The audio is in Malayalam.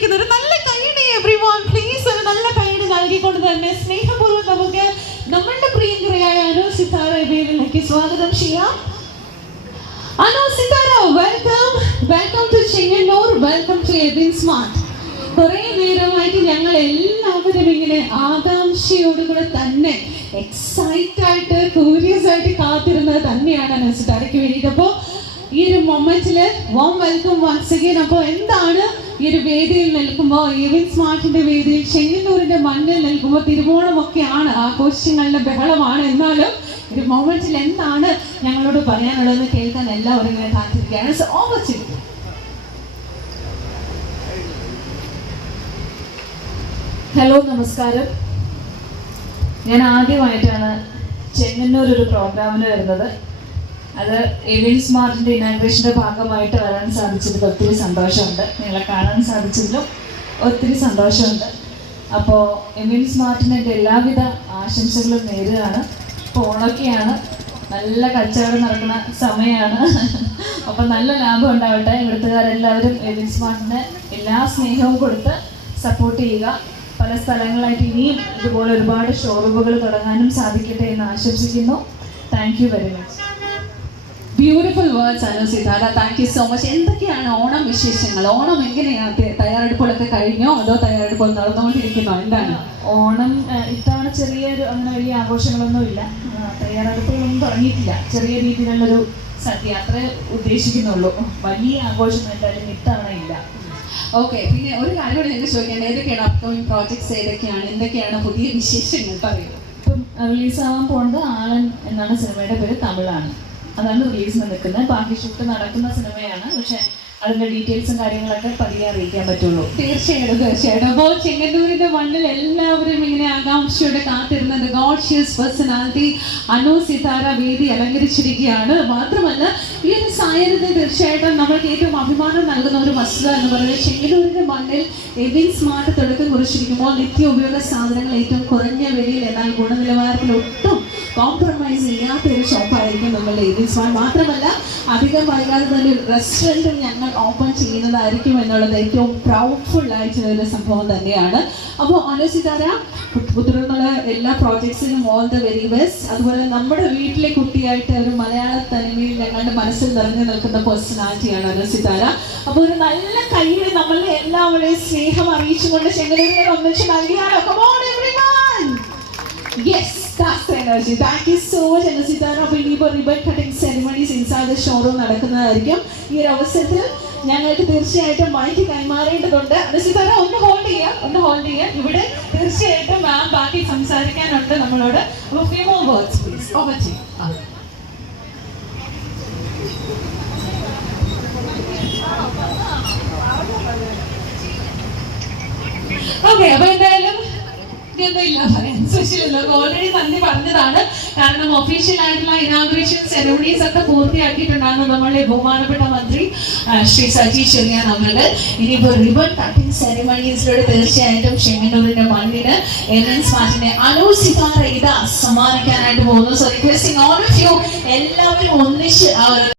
സ്വീകരിക്കുന്ന ഒരു നല്ല കൈയുടെ എവ്രി വൺ പ്ലീസ് ഒരു നല്ല കൈയുടെ നൽകിക്കൊണ്ട് തന്നെ സ്നേഹപൂർവം നമുക്ക് നമ്മളുടെ പ്രിയങ്കരയായ അനു സിതാര സ്വാഗതം ചെയ്യാം. Anu Sitara welcome welcome to Chengannur welcome to Ebin smart കുറെ നേരമായിട്ട് ഞങ്ങൾ എല്ലാവരും ഇങ്ങനെ ആകാംക്ഷയോടുകൂടെ തന്നെ എക്സൈറ്റ് ആയിട്ട് ക്യൂരിയസ് ആയിട്ട് കാത്തിരുന്നത് തന്നെയാണ് അനുസിതാരയ്ക്ക് വേണ്ടിയിട്ട്. അപ്പോൾ ഈ ഒരു മൊമെന്റിൽ വോം വെൽക്കം വൺസ് അഗൈൻ അപ്പോൾ ഈ ഒരു വേദിയിൽ നിൽക്കുമ്പോൾ ഏവിൻസ് മാർട്ടിന്റെ വേദിയിൽ ചെങ്ങന്നൂരിന്റെ മണ്ണിൽ നിൽക്കുമ്പോൾ തിരുവോണമൊക്കെയാണ് ആഘോഷങ്ങളുടെ ബഹളമാണ്. എന്നാലും ഒരു മൊമെന്റിൽ എന്താണ് ഞങ്ങളോട് പറയാനുള്ളതെന്ന് കേൾക്കാൻ എല്ലാവരും ഇങ്ങനെ കാത്തിരിക്കുകയാണ്. ഹലോ നമസ്കാരം. ഞാൻ ആദ്യമായിട്ടാണ് ചെങ്ങന്നൂർ ഒരു പ്രോഗ്രാമിന് വരുന്നത്. അത് എവിൻസ് മാർജിന്റെ ഇനാഗ്രേഷന്റെ ഭാഗമായിട്ട് വരാൻ സാധിച്ചതിൽ ഒത്തിരി സന്തോഷമുണ്ട്. നിങ്ങളെ കാണാൻ സാധിച്ചതിലും ഒത്തിരി സന്തോഷമുണ്ട്. അപ്പോൾ എമിൻ സ്മാർട്ടിന് എല്ലാവിധ ആശംസകളും നേരുകയാണ്. ഇപ്പോൾ ഓണൊക്കെയാണ്. നല്ല കച്ചവടം നടക്കുന്ന സമയമാണ് അപ്പം നല്ല ലാഭം ഉണ്ടാവട്ടെ. ഇവിടുത്തുകാരെല്ലാവരും എമിൻ സ്മാർട്ടിന് എല്ലാ സ്നേഹവും കൊടുത്ത് സപ്പോർട്ട് ചെയ്യുക. പല സ്ഥലങ്ങളായിട്ട് ഇനിയും ഇതുപോലെ ഒരുപാട് ഷോറൂമുകൾ തുടങ്ങാനും സാധിക്കട്ടെ എന്ന് ആശംസിക്കുന്നു. Thank very much beautiful words ആണ് Sitara thank you so much എന്തൊക്കെയാണ് ഓണം വിശേഷങ്ങൾ? ഓണം എങ്ങനെയാണ് തയ്യാറെടുപ്പുകളൊക്കെ കഴിഞ്ഞോ? അതോ തയ്യാറെടുപ്പുകൾ നടന്നുകൊണ്ടിരിക്കുന്നോ? എന്താണ്? ഓണം ഇത്തവണ ചെറിയൊരു അങ്ങനെ വലിയ ആഘോഷങ്ങളൊന്നും ഇല്ല തയ്യാറെടുപ്പുകളൊന്നും തുടങ്ങിയിട്ടില്ല. ചെറിയ രീതിയിലുള്ളൊരു സദ്യ അത്രേ ഉദ്ദേശിക്കുന്നുള്ളൂ. വലിയ ആഘോഷം എന്തായാലും ഇത്തവണ ഇല്ല. ഓക്കെ പിന്നെ ഒരു കാര്യം കൂടി എനിക്ക് ചോദിക്കാൻ ഏതൊക്കെയാണ് അപ്കമിങ് പ്രോജക്ട്സ് ഏതൊക്കെയാണ്? എന്തൊക്കെയാണ് പുതിയ വിശേഷങ്ങൾ? പറയുന്നത് ഇപ്പം റിലീസ് ആവാൻ പോകുന്നത് ആളൻ എന്നാണ് സിനിമയുടെ പേര് തമിഴാണ്. അതാണ് റിലീസിന് നിൽക്കുന്നത്. ബാക്കി ഷൂട്ട് നടക്കുന്ന സിനിമയാണ്. പക്ഷെ അതിന്റെ ഡീറ്റെയിൽസും കാര്യങ്ങളൊക്കെ പതിയെ അറിയിക്കാൻ പറ്റുള്ളൂ. തീർച്ചയായിട്ടും തീർച്ചയായിട്ടും. അപ്പോൾ ചെങ്ങന്നൂരിന്റെ മണ്ണിൽ എല്ലാവരും ഇങ്ങനെ ആകാംക്ഷയോടെ കാത്തിരുന്നത് ഗോഡ്ഷ്യസ് പേഴ്സണാലിറ്റി അനു സിതാര വേദി അലങ്കരിച്ചിരിക്കുകയാണ്. മാത്രമല്ല ഈ ഒരു സാഹചര്യത്തിൽ തീർച്ചയായിട്ടും നമ്മൾക്ക് ഏറ്റവും അഭിമാനം നൽകുന്ന ഒരു വസ്തുത എന്ന് പറയുന്നത് ചെങ്ങന്നൂരിന്റെ മണ്ണിൽ എവിൻ സ്മാർട്ട് തുടക്കം കുറിച്ചിരിക്കുമ്പോൾ നിത്യ ഉപയോഗ സാധനങ്ങൾ ഏറ്റവും കുറഞ്ഞ വിലയിൽ എന്നാൽ ഗുണനിലവാരത്തിൽ ഒട്ടും കോംപ്രമൈസ് ചെയ്യാത്ത ഒരു ഷോപ്പായിരിക്കും നമ്മളുടെ ലേഡീസ് സ്മാർട്ട് മാത്രമല്ല അധികം വൈകാതെ തന്നെ ഒരു റെസ്റ്റോറന്റും ഞങ്ങൾ ഓപ്പൺ ചെയ്യുന്നതായിരിക്കും എന്നുള്ളത് ഏറ്റവും പ്രൗഡ്ഫുൾ ആയിട്ടുള്ള ഒരു സംഭവം തന്നെയാണ്. അപ്പോൾ അനുസിതാര തുടർന്നുള്ള എല്ലാ പ്രോജക്ട്സിനും ഓൾ ദ വെരി ബെസ്റ്റ് അതുപോലെ നമ്മുടെ വീട്ടിലെ കുട്ടിയായിട്ട് ഒരു മലയാള തനിമയിൽ ഞങ്ങളുടെ മനസ്സിൽ നിറഞ്ഞു നിൽക്കുന്ന പേഴ്സണാലിറ്റിയാണ് അനുസിതാര അപ്പോൾ ഒരു നല്ല കയ്യിൽ നമ്മളെ എല്ലാവരുടെയും സ്നേഹം അറിയിച്ചുകൊണ്ട് ചെങ്ങലൂരിനെ ഒന്നിച്ച് നൽകിയാലോ? Come on, energy thank you so much you so much, അപ്പോൾ ribbon cutting ceremonies inside the showroom നടക്കുന്നതായിരിക്കും. ഈ ഒരു അവസരത്തിൽ ഞങ്ങൾക്ക് തീർച്ചയായിട്ടും മൈക്ക് കൈമാറേണ്ടതുണ്ട്. അനസിതാര ഒന്ന് ഹോൾഡ് ചെയ്യാം ഒന്ന് ഹോൾഡ് ചെയ്യാം. ഇവിടെ തീർച്ചയായിട്ടും മാം ബാക്കി സംസാരിക്കാനുണ്ട് നമ്മളോട്. അപ്പോൾ few more words please over to okay അപ്പൊ എന്തായാലും ഇതൊന്നുമില്ല പറയാൻ. സുശീലല്ലോ ഓൾറെഡി നന്ദി പറഞ്ഞതാണ്. കാരണം ഒഫീഷ്യൽ ആയിട്ടുള്ള ഇനാഗുറേഷൻ സെറമണീസ് ഒക്കെ പൂർത്തിയാക്കിയിട്ടുണ്ടായിരുന്നു നമ്മളുടെ ബഹുമാനപ്പെട്ട മന്ത്രി ശ്രീ സജി ചെറിയാൻ അവരുടെ. ഇനിയിപ്പോ റിബൺ കട്ടിംഗ് സെറമണീസിലൂടെ തീർച്ചയായിട്ടും ചെങ്ങന്നൂരിന്റെ മണ്ണിന് എൻ സ്മാർട്ടിനെ അലോസിതാര ഇതാ സമ്മാനിക്കാനായിട്ട് പോകുന്നു. So requesting all of you എല്ലാവരും ഒന്നിച്ച്